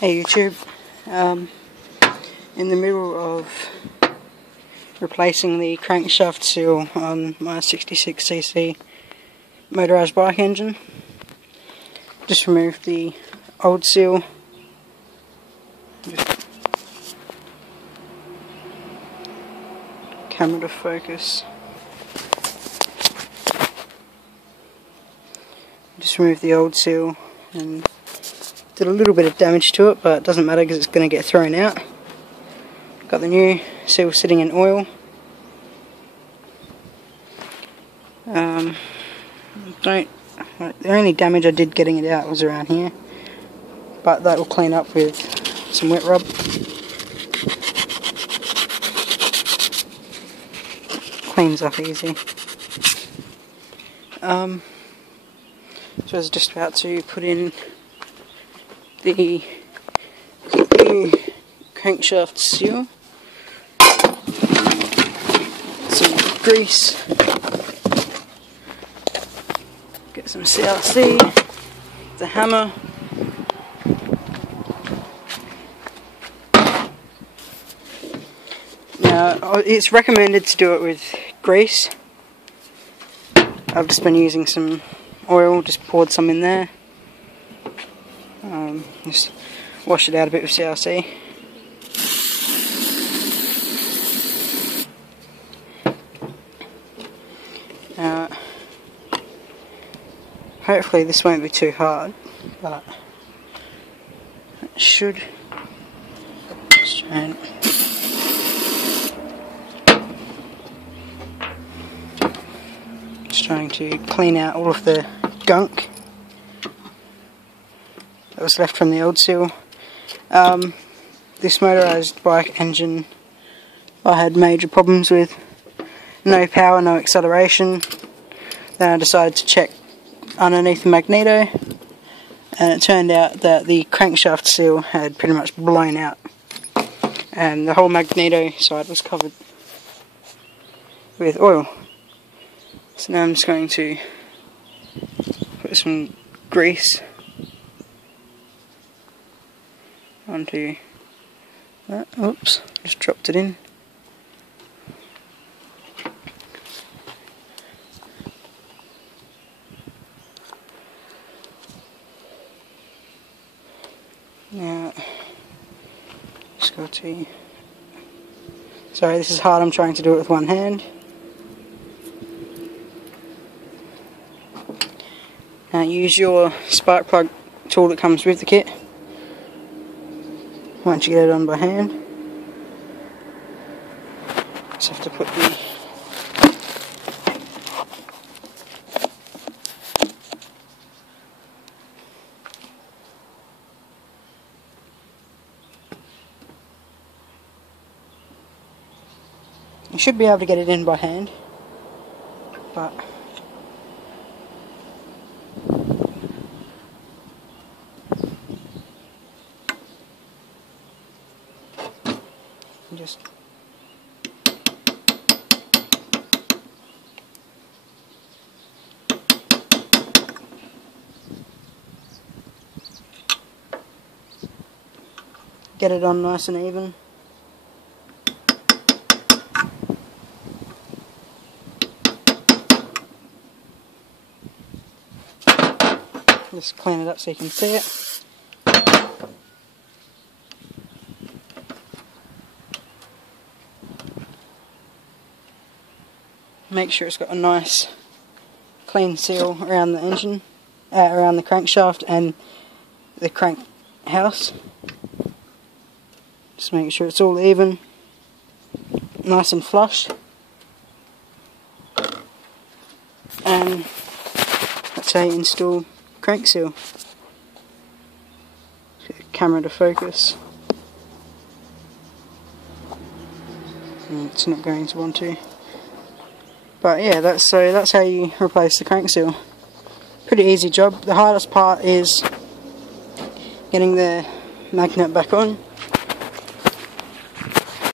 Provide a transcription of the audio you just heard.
Hey YouTube, in the middle of replacing the crankshaft seal on my 66cc motorised bike engine. Just removed the old seal. Just camera to focus. Just removed the old seal and did a little bit of damage to it, but it doesn't matter because it's going to get thrown out. Got the new seal sitting in oil. The only damage I did getting it out was around here, but that will clean up with some wet rub. Cleans up easy. So I was just about to put in the new crankshaft seal, some grease, get some CRC, the hammer, now it's recommended to do it with grease. I've just been using some oil, just poured some in there. Just wash it out a bit with CRC. Hopefully this won't be too hard, but it should. Just trying to clean out all of the gunk that was left from the old seal. This motorised bike engine I had major problems with. No power, no acceleration. Then I decided to check underneath the magneto, and it turned out that the crankshaft seal had pretty much blown out and the whole magneto side was covered with oil. So now I'm just going to put some grease onto that. Oops, just dropped it in. Now, just got to. Sorry, this is hard. I'm trying to do it with one hand. Now, use your spark plug tool that comes with the kit once you get it on by hand. Just have to put the you should be able to get it in by hand, but just get it on nice and even. Just clean it up so you can see it. Make sure it's got a nice clean seal around the engine, around the crankshaft and the crank house. Just make sure it's all even, nice and flush. And that's how you install crank seal. Camera to focus. It's not going to want to. But yeah, that's how you replace the crank seal. Pretty easy job. The hardest part is getting the magnet back on.